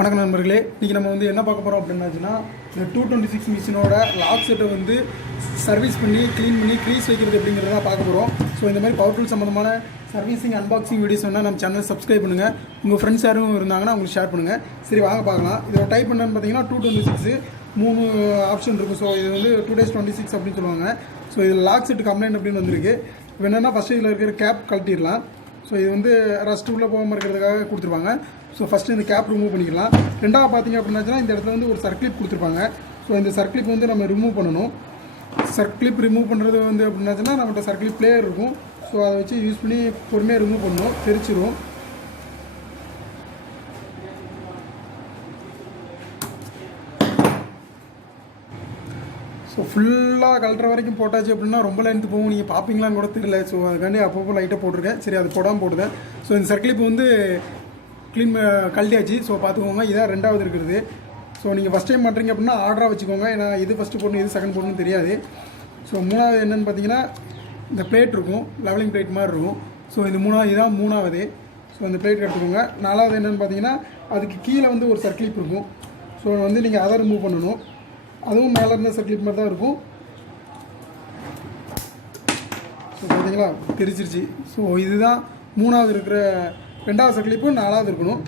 வணக்கம் நண்பர்களே, இன்றைக்கி நம்ம என்ன பார்க்க போகிறோம் அப்படின்னாச்சுன்னா, இந்த 226 மிஷினோட லாக் செட்டை சர்வீஸ் பண்ணி க்ளீன் பண்ணி க்ரீஸ் வைக்கிறது அப்படிங்கிறத தான் பார்க்க போகிறோம். ஸோ இந்த மாதிரி பவர் டூல் சம்மந்தமான சர்வீசிங் அன்பாக்சிங் வீடியோஸ் வேணால் நம்ம சேனல் சப்ஸ்கிரைப் பண்ணுங்கள். உங்கள் ஃப்ரெண்ட்ஸ் யாரும் இருந்தாங்கன்னா அவங்களுக்கு ஷேர் பண்ணுங்கள். சரி வாங்க பார்க்கலாம். இதோட டைப் பண்ணன்னு பார்த்தீங்கன்னா 226 3 ஆப்ஷன் இருக்கும். ஸோ இது 226 அப்படின்னு சொல்லுவாங்க. ஸோ இதில் லாக் செட் கம்ப்ளைண்ட் அப்படின்னு வந்திருக்கு. இப்போ என்னென்னா ஃபஸ்ட்டு இதில் இருக்கிற கேப் கழட்டிடலாம். ஸோ இது ரஸ்ட் உள்ளே போகாமல் இருக்கிறதுக்காக கொடுத்துருப்பாங்க. ஸோ ஃபஸ்ட்டு இந்த கேப் ரிமூவ் பண்ணிக்கலாம். ரெண்டாவது பார்த்திங்க அப்படின்னாச்சுன்னா இந்த இடத்துல ஒரு சர்க்ளிப் கொடுத்துருப்பாங்க. ஸோ இந்த சர்க்ளிப் நம்ம ரிமூவ் பண்ணணும். சர்க்ளிப் ரிமூவ் பண்ணுறது அப்படின்னாச்சுன்னா நம்மகிட்ட சர்க்ளிப் பிளேயர் இருக்கும். ஸோ அதை வச்சு யூஸ் பண்ணி பொறுமையாக ரிமூவ் பண்ணணும், தெரிச்சிரும். ஸோ ஃபுல்லாக கலட்டுற வரைக்கும் போட்டாச்சு அப்படின்னா ரொம்ப லென்த்து போகும், நீங்கள் பார்ப்பீங்களான்னு கூட தெரியல. ஸோ அதுக்காண்டி அப்பப்போ லைட்டாக போட்டிருக்கேன். சரி அது போடாமல் போட்டுதேன். ஸோ இந்த சர்க்ளிப் க்ளீன் கழட்டியாச்சு. ஸோ பார்த்துக்கோங்க, இதான் ரெண்டாவது இருக்கிறது. ஸோ நீங்கள் ஃபஸ்ட் டைம் பண்ணுறீங்க அப்படின்னா ஆர்டராக வச்சுக்கோங்க. ஏன்னா இது ஃபஸ்ட்டு போடணும் இது செகண்ட் போடணும்னு தெரியாது. ஸோ மூணாவது என்னென்னு பார்த்தீங்கன்னா இந்த பிளேட் இருக்கும், லெவலிங் பிளேட் மாதிரி இருக்கும். ஸோ இதுதான் மூணாவது. ஸோ இந்த பிளேட் எடுத்துக்கோங்க. நாலாவது என்னென்னு பார்த்தீங்கன்னா அதுக்கு கீழே ஒரு சர்க்ளிப் இருக்கும். ஸோ நீங்கள் அதை ரிமூவ் பண்ணணும். அதுவும் மேலே இருந்த சர்க்ளிப் மாதிரி தான் இருக்கும். ஸோ பார்த்தீங்களா தெரிச்சிருச்சு. ஸோ இதுதான் மூணாவது இருக்கிற ரெண்டாவது சர்க்ளிப்பு, நாலாவது இருக்கணும்.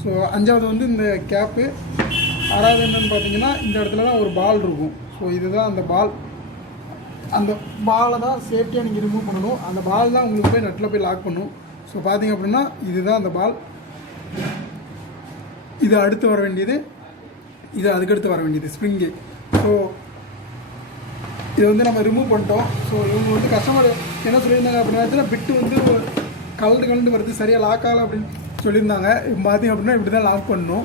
ஸோ அஞ்சாவது இந்த கேப்பு. ஆறாவது என்னென்னு பார்த்தீங்கன்னா இந்த இடத்துல தான் ஒரு பால் இருக்கும். ஸோ இதுதான் அந்த பால். அந்த பாலை தான் சேஃப்டியாக நீங்கள் ரிமூவ் பண்ணணும். அந்த பால் தான் உங்களுக்கு போய் நட்டில் போய் லாக் பண்ணும். ஸோ பார்த்தீங்க அப்படின்னா இதுதான் அந்த பால். இது அடுத்து வர வேண்டியது, இது அதுக்கடுத்து வர வேண்டியது ஸ்ப்ரிங்கு. ஸோ இது நம்ம ரிமூவ் பண்ணிட்டோம். ஸோ இவங்க கஸ்டமர் என்ன சொல்லியிருந்தாங்க அப்படின்னா பிட்டு கலண்டு வருது, சரியாக லாக் ஆகலை அப்படின்னு சொல்லியிருந்தாங்க. இப்போ பார்த்திங்க அப்படின்னா இப்படி தான் லாக் பண்ணணும்.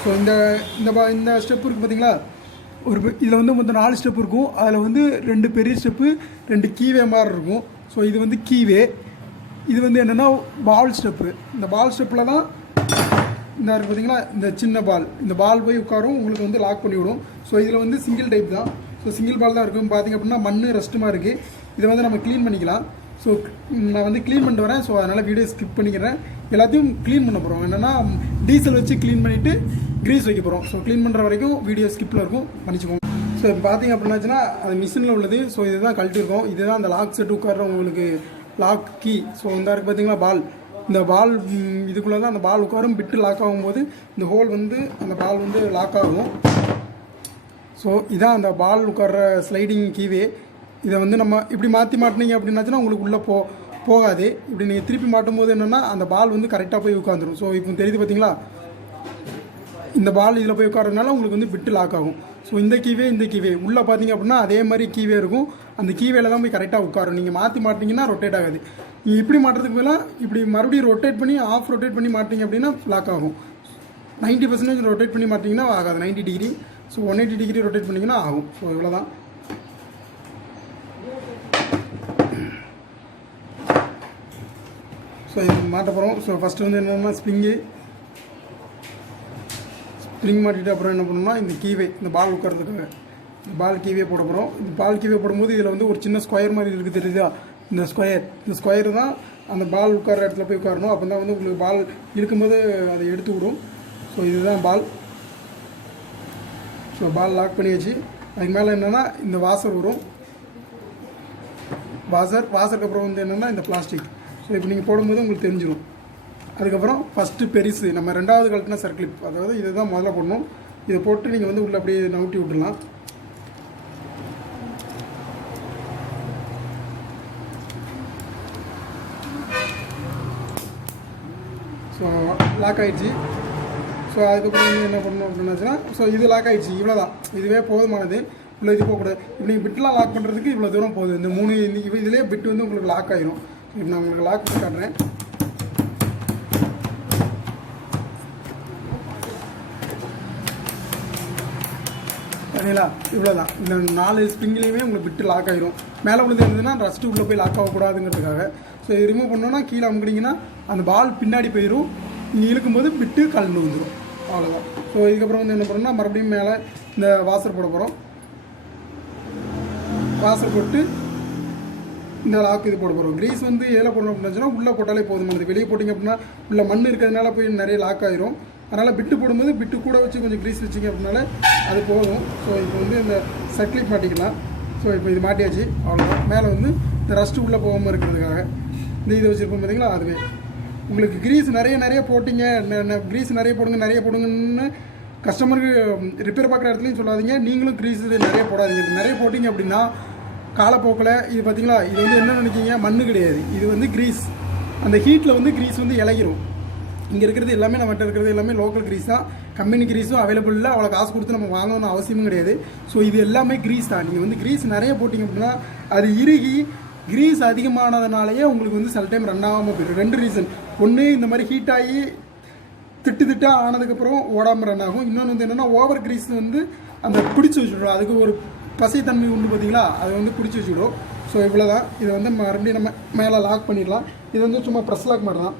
ஸோ இந்த ஸ்டெப் இருக்குது பார்த்தீங்களா, இதில் மொத்தம் 4 ஸ்டெப் இருக்கும். அதில் 2 பெரிய ஸ்டெப்பு, 2 கீவே மாதிரி இருக்கும். ஸோ இது கீவே. இது என்னென்னா பால் ஸ்டெப்பு. இந்த பால் ஸ்டெப்பில் தான் இந்த இருக்குது பார்த்தீங்களா, இந்த சின்ன பால், இந்த பால் போய் உட்காரும், உங்களுக்கு லாக் பண்ணிவிடும். ஸோ இதில் சிங்கிள் டைப் தான். ஸோ சிங்கிள் பால் தான் இருக்கும். பார்த்திங்க அப்படின்னா மண் ரெஸ்ட்டுமா இருக்குது. இதை நம்ம க்ளீன் பண்ணிக்கலாம். ஸோ நான் க்ளீன் பண்ணிட்டு வரேன். ஸோ அதனால் வீடியோ ஸ்கிப் பண்ணிக்கிறேன். எல்லாத்தையும் க்ளீன் பண்ண போகிறோம். என்னென்னா டீசல் வச்சு க்ளீன் பண்ணிவிட்டு க்ரீஸ் வைக்க போகிறோம். ஸோ க்ளீன் பண்ணுற வரைக்கும் வீடியோ ஸ்கிப்பில் இருக்கும், பண்ணிச்சுக்கோங்க. ஸோ இப்போ பார்த்திங்க அப்படின்னாச்சுன்னா அது மிஷினில் உள்ளது. ஸோ இதுதான் கழட்டிருக்கோம். இதுதான் அந்த லாக் செட் உட்கார உங்களுக்கு லாக் கீ. ஸோ இந்த இருக்குது பார்த்தீங்களா பால். இந்த பால் இதுக்குள்ளே தான் அந்த பால் உட்காரும். பிட்டு லாக் ஆகும்போது இந்த ஹோல் அந்த பால் லாக் ஆகும். ஸோ இதான் அந்த பால் உட்கார ஸ்லைடிங் கீவே. இதை நம்ம இப்படி மாற்றி மாட்டினீங்க அப்படின்னாச்சுன்னா உங்களுக்கு உள்ளே போகாது. இப்படி நீங்கள் திருப்பி மாட்டும் போது என்னென்னா அந்த பால் கரெக்டாக போய் உட்காந்துரும். ஸோ இப்போ தெரியுது பார்த்தீங்களா, இந்த பால் இதில் போய் உட்காரதுனால உங்களுக்கு பிட்டு லாக் ஆகும். ஸோ இந்த கீவே உள்ளே பார்த்தீங்க அப்படின்னா அதே மாதிரி கீவே இருக்கும். அந்த கீவேல தான் போய் கரெக்டாக உட்காரும். நீங்கள் மாற்றி மாட்டிங்கன்னா ரொட்டேட் ஆகாது. நீங்கள் இப்படி மாட்டுறதுக்கு மேலே இப்படி மறுபடியும் ரொட்டேட் பண்ணி ரொட்டேட் பண்ணி மாட்டிங்க அப்படின்னா லாக் ஆகும். 90% ரொட்டேட் பண்ணி மாட்டிங்கன்னா ஆகாது, 90 டிகிரி. ஸோ 180 டிகிரி ரொட்டேட் பண்ணிங்கன்னா ஆகும். ஸோ இவ்வளோ தான். ஸோ இது மாட்ட போகிறோம். ஸோ ஃபஸ்ட்டு என்னென்னா ஸ்ப்ரிங் மாட்டிட்டு அப்புறம் என்ன பண்ணணும்னா இந்த கீவே, இந்த பால் உட்காரதுக்காக இந்த பால் கீவே போட போகிறோம். இந்த பால் கீவே போடும்போது இதில் ஒரு சின்ன ஸ்கொயர் மாதிரி இருக்குது, தெரியுதா? இந்த ஸ்கொயர் தான் அந்த பால் உட்கார இடத்துல போய் உட்காரணும். அப்போ தான் உங்களுக்கு பால் இருக்கும்போது அதை எடுத்து விடும். ஸோ இதுதான் பால். ஸோ பால் லாக் பண்ணியாச்சு. அதுக்கு மேலே என்னென்னா இந்த வாசர் வரும். வாசருக்கு அப்புறம் என்னென்னா இந்த பிளாஸ்டிக். ஸோ இப்போ நீங்கள் போடும்போது உங்களுக்கு தெரிஞ்சிடும். அதுக்கப்புறம் ஃபஸ்ட்டு பெருசு நம்ம ரெண்டாவது கழட்டின சர்க்ளிப், அதாவது இதை தான் முதல்ல போடணும். இதை போட்டு நீங்கள் உள்ளே அப்படியே நவுட்டி விட்டுடலாம். ஸோ லாக் ஆகிடுச்சு. ஸோ அதுக்கப்புறம் நீங்கள் என்ன பண்ணணும் அப்படின்னாச்சுன்னா, ஸோ இது லாக் ஆகிடுச்சு. இவ்வளோ தான், இதுவே போதுமானது. இவ்வளோ இது போகக்கூடாது. இப்போ நீங்கள் பிட்டெலாம் லாக் பண்ணுறதுக்கு இவ்வளோ தூரம் போகுது. இந்த 3 இதிலே பிட்டு உங்களுக்கு லாக் ஆகிரும். இப்போ நான் உங்களுக்கு லாக் பண்ணி காட்டுறேன். சரிங்களா, இவ்வளோ தான். இந்த 4 ஸ்ப்ரிங்லேயுமே உங்களுக்கு பிட்டு லாக் ஆகிரும். மேலே உள்ளது இருந்ததுன்னா ரஸ்ட்டு உள்ளே போய் லாக் ஆகக்கூடாதுங்கிறதுக்காக. ஸோ இது ரிமூவ் பண்ணோன்னா கீழே அமுக்கிட்டிங்கன்னா அந்த பால் பின்னாடி போயிடும். நீங்கள் இழுக்கும்போது பிட்டு கலந்து வந்துடும். அவ்வளோதான். ஸோ இதுக்கப்புறம் என்ன பண்ணணும்னா மறுபடியும் மேலே இந்த வாசர் போட போகிறோம். வாசர் போட்டு இந்த லாக் இது போட போகிறோம். க்ரீஸ் எதில் போடணும் அப்படின்னா உள்ளே போட்டாலே போதுமானது. வெளியே போட்டிங்க அப்படின்னா உள்ள மண் இருக்கிறதுனால போய் நிறைய லாக் ஆகிரும். அதனால் பிட்டு போடும்போது பிட்டு கூட வச்சு கொஞ்சம் க்ரீஸ் வச்சிங்க அப்படின்னால அது போதும். ஸோ இப்போ வந்து இந்த சர்க்கிளிக் மாட்டிக்கலாம். ஸோ இப்போ இது மாட்டியாச்சு, அவ்வளோதான். மேலே வந்து இந்த ரஸ்ட்டு உள்ளே போகாமல் இருக்கிறதுக்காக இந்த இது வச்சுருப்போம் பார்த்தீங்களா. அதுவே உங்களுக்கு க்ரீஸ் நிறைய போட்டிங்க, க்ரீஸ் நிறைய போடுங்கன்னு கஸ்டமருக்கு ரிப்பேர் பார்க்குற இடத்துலையும் சொல்லாதீங்க. நீங்களும் க்ரீஸ் நிறைய போடாதீங்க. நிறைய போட்டிங்க அப்படின்னா காலப்போக்கில் இது பார்த்தீங்களா, இது வந்து என்ன நினைக்கிங்க, மண்ணு கிடையாது, இது வந்து க்ரீஸ். அந்த ஹீட்டில் வந்து க்ரீஸ் வந்து இலகிரும். இங்கே இருக்கிறது எல்லாமே நம்மகிட்ட இருக்கிறது எல்லாமே லோக்கல் க்ரீஸ் தான். கம்பெனி க்ரீஸும் அவைலபிள் இல்லை, அவ்வளோ காசு கொடுத்து நம்ம வாங்கணும்னு அவசியமும் கிடையாது. ஸோ இது எல்லாமே க்ரீஸ் தான். நீங்கள் வந்து க்ரீஸ் நிறைய போட்டிங்க அப்படின்னா அது இறுகி க்ரீஸ் அதிகமானதுனாலேயே உங்களுக்கு வந்து சில டைம் ரன் ஆகாமல் போயிடும். 2 ரீசன். ஒன்று, இந்த மாதிரி ஹீட் ஆகி திட்டாக ஆனதுக்கப்புறம் ஓடாமல் ரன் ஆகும். இன்னொன்று வந்து என்னென்னா ஓவர் க்ரீஸ் வந்து அந்த பிடிச்சி வச்சுடும். அதுக்கு ஒரு பசைத்தன்மை உண்டு பார்த்தீங்களா, அது வந்து பிடிச்சி வச்சுடும். ஸோ இவ்வளோ தான். இதை வந்து மறுபடியும் நம்ம மேலே லாக் பண்ணிடலாம். இது வந்து சும்மா ப்ரெஸ் லாக் மாதிரி தான்.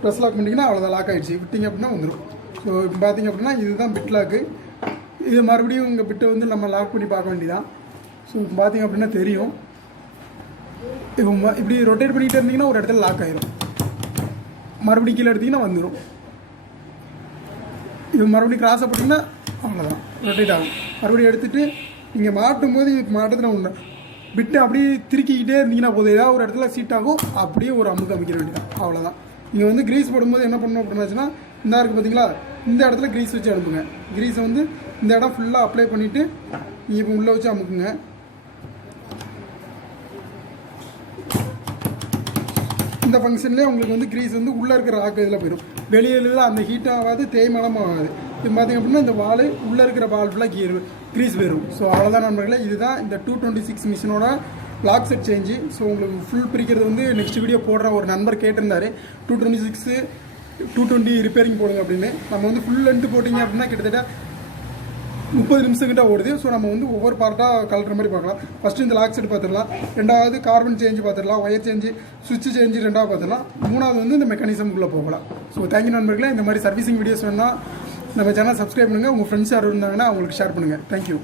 ப்ரெஸ் லாக் பண்ணிங்கன்னா அவ்வளோதான், லாக் ஆகிடுச்சு. விட்டிங்க அப்படின்னா வந்துடும். ஸோ இப்போ பார்த்திங்க அப்படின்னா இதுதான் பிட் லாக்கு. இது மறுபடியும் உங்கள் பிட்டை வந்து நம்ம லாக் பண்ணி பார்க்க வேண்டியதான். ஸோ இப்போ பார்த்திங்க அப்படின்னா தெரியும். இப்போ இப்படி ரொட்டேட் பண்ணிகிட்டே இருந்தீங்கன்னா ஒரு இடத்துல லாக் ஆகிரும். மறுபடியும் கீழே எடுத்திங்கன்னா வந்துடும். இது மறுபடியும் கிராஸை போட்டிங்கன்னா அவ்வளோதான், ரொட்டேட் ஆகும். மறுபடியும் எடுத்துகிட்டு இங்கே மாட்டும் போது மாட்டத்தில் உண்டு பிட்டு அப்படியே திருக்கிக்கிட்டே இருந்தீங்கன்னா போதும், ஏதாவது ஒரு இடத்துல சீட் ஆகும், அப்படியே ஒரு அமுக்கு அமைக்கிற வேண்டியதான், அவ்வளோதான். நீங்கள் வந்து க்ரீஸ் போடும்போது என்ன பண்ணணும் அப்படின்னாச்சுன்னா, இந்த இருக்குது பார்த்தீங்களா, இந்த இடத்துல க்ரீஸ் வச்சு அனுப்புங்க. க்ரீஸை வந்து இந்த இடம் ஃபுல்லாக அப்ளை பண்ணிவிட்டு இப்போ உள்ளே வச்சு அமுக்குங்க. இந்த ஃபங்க்ஷன்லேயே உங்களுக்கு வந்து க்ரீஸ் வந்து உள்ளே இருக்கிற ராக்கு இதில் போயிடும். வெளியில் அந்த ஹீட் ஆகாது, தேய்மானமும் ஆகாது. இது பார்த்திங்க அப்படின்னா இந்த வால் உள்ளே இருக்கிற வால் ஃபுல்லாக க்ரீஸ் போயிடும். ஸோ அவ்வளோதான் நண்பர்களே. இதுதான் இந்த 226 மிஷினோட லாக் செட் சேஞ்சு. ஸோ உங்களுக்கு ஃபுல் பிரிக்கிறது வந்து நெக்ஸ்ட் வீடியோ போடுற ஒரு நண்பர் கேட்டிருந்தார், 226 220 ரிப்பேரிங் போடுங்க அப்படின்னு. நம்ம வந்து ஃபுல் லென்த்து போட்டிங்க அப்படின்னா கிட்டத்தட்ட 30 நிமிஷம் கிட்ட ஓடுது. ஸோ நம்ம வந்து ஒவ்வொரு பார்ட்டாக கலட்டுற மாதிரி பார்க்கலாம். ஃபஸ்ட்டு இந்த லாக் செட் பார்த்துடலாம், ரெண்டாவது கார்பன் சேஞ்சு பார்த்துடலாம், ஒயர் சேஞ்சு, சுவிட்ச் சேஞ்சு ரெண்டாவது பார்த்துடலாம், மூணாவது வந்து இந்த மெக்கானிசம்குள்ளே போகலாம். ஸோ தேங்க்யூ நண்பர்களே. இந்த மாதிரி சர்வீசிங் வீடியோஸ் வேணுன்னா நம்ம சேனல் சப்ஸ்கிரைப் பண்ணுங்கள். உங்கள் ஃப்ரெண்ட்ஸ் யாரும் இருந்தாங்கன்னா அவங்களுக்கு ஷேர் பண்ணுங்கள். தேங்க்யூ.